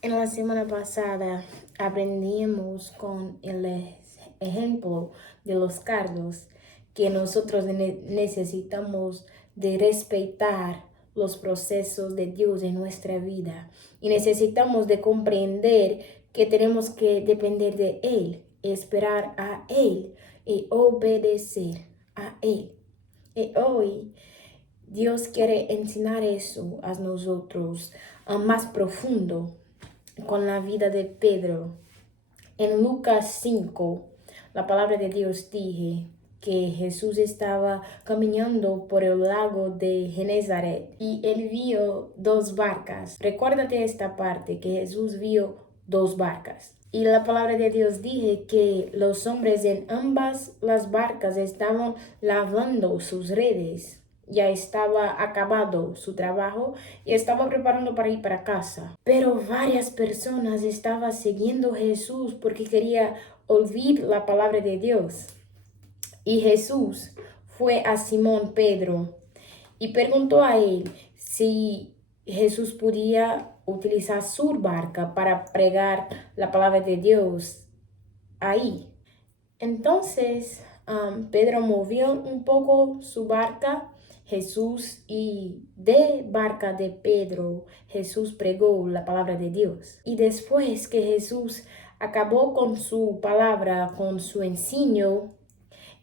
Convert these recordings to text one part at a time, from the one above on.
En la semana pasada aprendimos con el ejemplo de los cargos que nosotros necesitamos de respetar los procesos de Dios en nuestra vida y necesitamos de comprender que tenemos que depender de Él, esperar a Él y obedecer a Él. Y hoy Dios quiere enseñar eso a nosotros más profundo con la vida de Pedro. En Lucas 5, la palabra de Dios dije que Jesús estaba caminando por el lago de Genezaret y él vio dos barcas. Recuérdate esta parte, que Jesús vio dos barcas. Y la palabra de Dios dije que los hombres en ambas las barcas estaban lavando sus redes. Ya estaba acabado su trabajo y estaba preparando para ir para casa. Pero varias personas estaban siguiendo a Jesús porque quería oír la palabra de Dios. Y Jesús fue a Simón Pedro y preguntó a él si Jesús podía utilizar su barca para pregar la palabra de Dios ahí. Entonces, Pedro movió un poco su barca, Jesús, y de barca de Pedro, Jesús pregó la palabra de Dios. Y después que Jesús acabó con su palabra, con su enseño,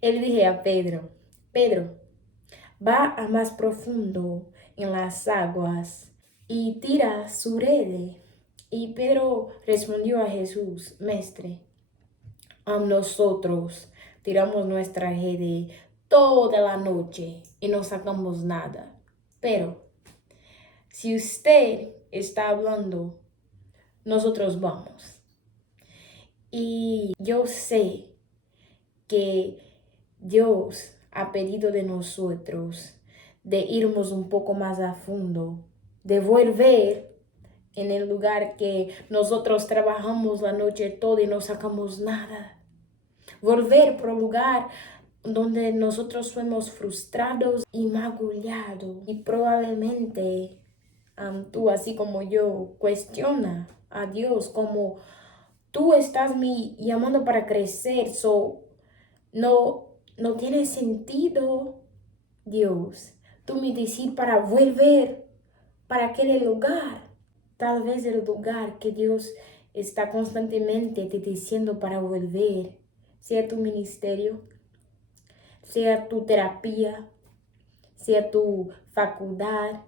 él dijo a Pedro, Pedro, va a más profundo en las aguas y tira su red. Y Pedro respondió a Jesús, Mestre, a nosotros tiramos nuestra red toda la noche y no sacamos nada. Pero si usted está hablando, nosotros vamos. Y yo sé que Dios ha pedido de nosotros de irnos un poco más a fondo, de volver en el lugar que nosotros trabajamos la noche toda y no sacamos nada. Volver por el lugar donde nosotros fuimos frustrados y magullados. Y probablemente tú, así como yo, cuestiona a Dios como tú estás me llamando para crecer, no, no tiene sentido, Dios. Tú me decís para volver para aquel lugar. Tal vez el lugar que Dios está constantemente te diciendo para volver, sea tu ministerio, sea tu terapia, sea tu facultad,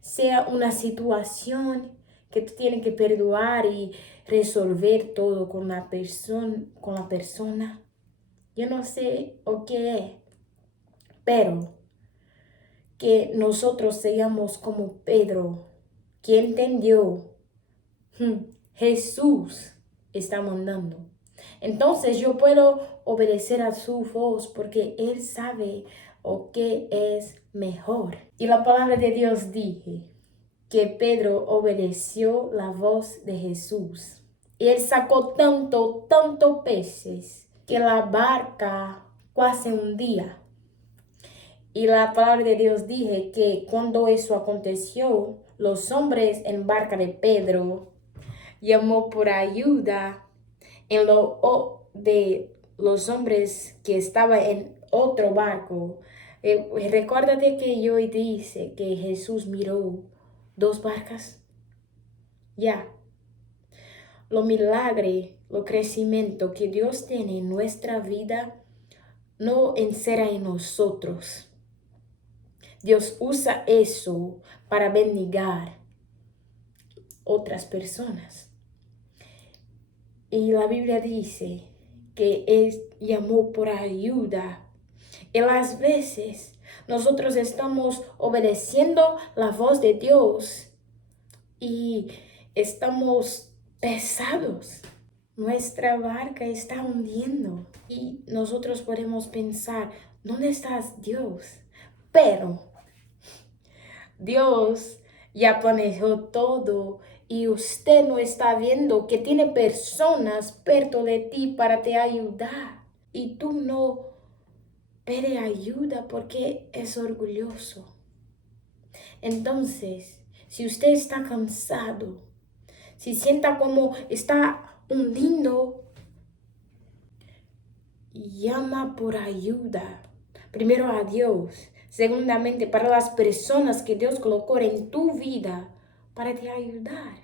sea una situación que tú tienes que perdoar y resolver todo con la persona. Yo no sé o qué es, pero que nosotros seamos como Pedro, que entendió, Jesús está mandando. Entonces yo puedo obedecer a su voz porque Él sabe o qué es mejor. Y la palabra de Dios dice que Pedro obedeció la voz de Jesús. Y él sacó tanto peces que la barca casi hundía. Y la palabra de Dios dice que cuando eso aconteció, los hombres en barca de Pedro llamó por ayuda en lo de los hombres que estaban en otro barco. Recuérdate que yo dice que Jesús miró dos barcas. Ya, lo milagre, lo crecimiento que Dios tiene en nuestra vida no encerra en nosotros. Dios usa eso para bendigar otras personas. Y la Biblia dice que Él llamó por ayuda. Y las veces nosotros estamos obedeciendo la voz de Dios y estamos pesados. Nuestra barca está hundiendo y nosotros podemos pensar, ¿dónde estás, Dios? Pero Dios ya planeó todo y usted no está viendo que tiene personas perto de ti para te ayudar. Y tú no pide ayuda porque es orgulloso. Entonces, si usted está cansado, si sienta como está hundiendo, llama por ayuda. Primero a Dios. Segundamente, para las personas que Dios colocó en tu vida para te ayudar.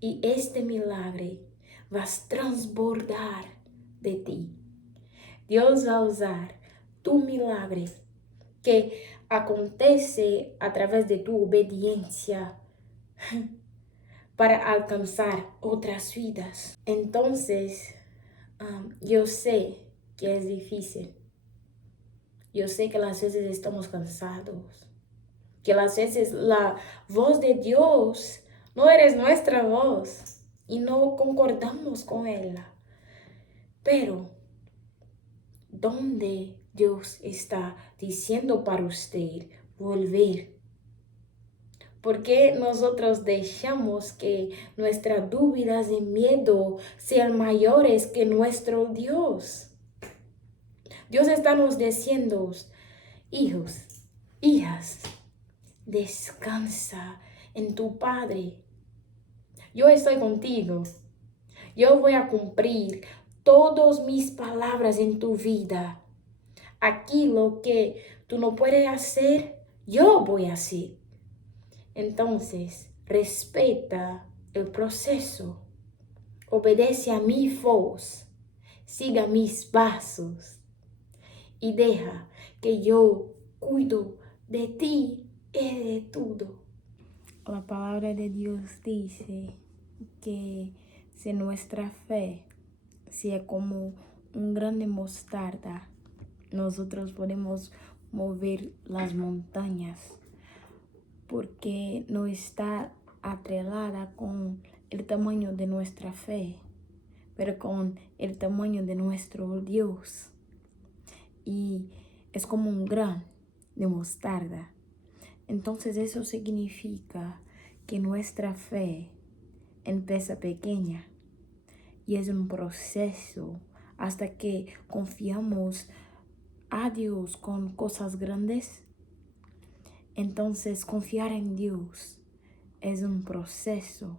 Y este milagro va a transbordar de ti. Dios va a usar tu milagre que acontece a través de tu obediencia para alcanzar otras vidas. Entonces, yo sé que es difícil. Yo sé que las veces estamos cansados. Que las veces la voz de Dios no eres nuestra voz y no concordamos con ella. Pero, ¿dónde Dios está diciendo para usted volver? ¿Por qué nosotros dejamos que nuestras dudas y miedo sean mayores que nuestro Dios? Dios está nos diciendo, hijos, hijas, descansa en tu Padre. Yo estoy contigo. Yo voy a cumplir todas mis palabras en tu vida. Aquí lo que tú no puedes hacer, yo voy a hacer. Entonces, respeta el proceso. Obedece a mi voz. Siga mis pasos. Y deja que yo cuido de ti y de todo. La palabra de Dios dice que si nuestra fe sea como un grano de mostarda, nosotros podemos mover las montañas porque no está atrelada con el tamaño de nuestra fe, pero con el tamaño de nuestro Dios. Y es como un grano de mostarda. Entonces eso significa que nuestra fe empieza pequeña y es un proceso hasta que confiamos a Dios con cosas grandes. Entonces confiar en Dios es un proceso.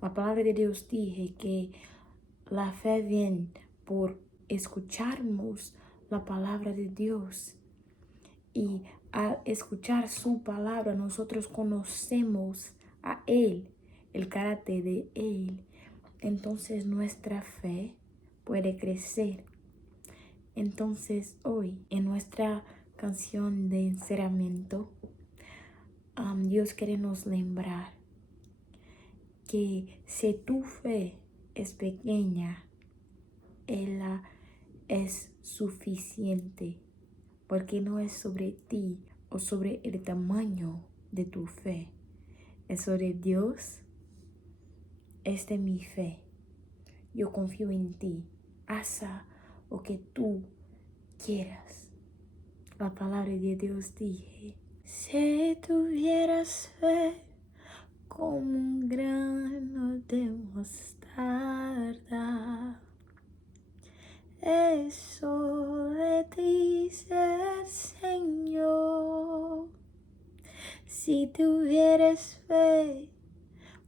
La palabra de Dios dice que la fe viene por escucharnos la palabra de Dios. Y al escuchar su palabra, nosotros conocemos a Él, el carácter de Él. Entonces nuestra fe puede crecer. Entonces hoy, en nuestra canción de encerramiento, Dios quiere nos lembrar que si tu fe es pequeña, ella es suficiente, porque no es sobre ti o sobre el tamaño de tu fe, es sobre Dios. Esta es mi fe, yo confío en ti, haz lo que tú quieras. La palabra de Dios dice, si tuvieras fe como un grano de mostarda, eso le dice el Señor. Si tuvieras fe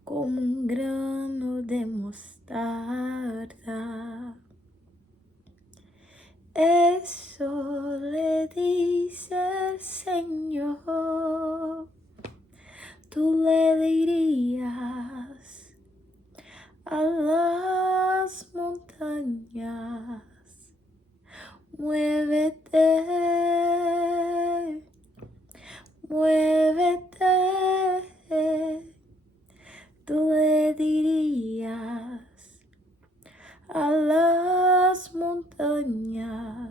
como un grano de mostarda, eso le dice el Señor. Tú le dirías a las montañas, muévete, muévete. Tú le dirías a las montañas,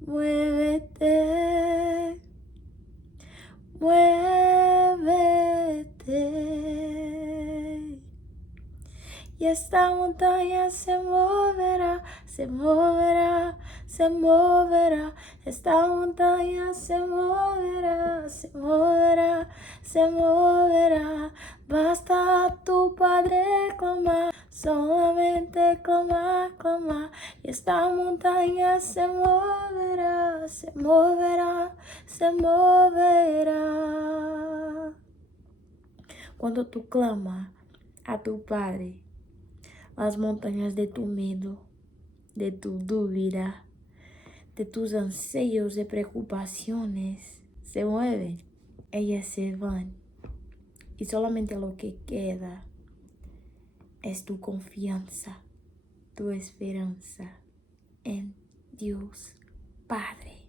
muévete, muévete. Y esta montaña se moverá, se moverá, se moverá. Esta montaña se moverá, se moverá, se moverá. Basta a tu Padre clamar, solamente clamar, clamar. Y esta montaña se moverá, se moverá, se moverá. Cuando tú clamas a tu Padre, las montañas de tu miedo, de tu dúvida, de tus ansios y preocupaciones se mueven. Ellas se van. Y solamente lo que queda es tu confianza, tu esperanza en Dios Padre.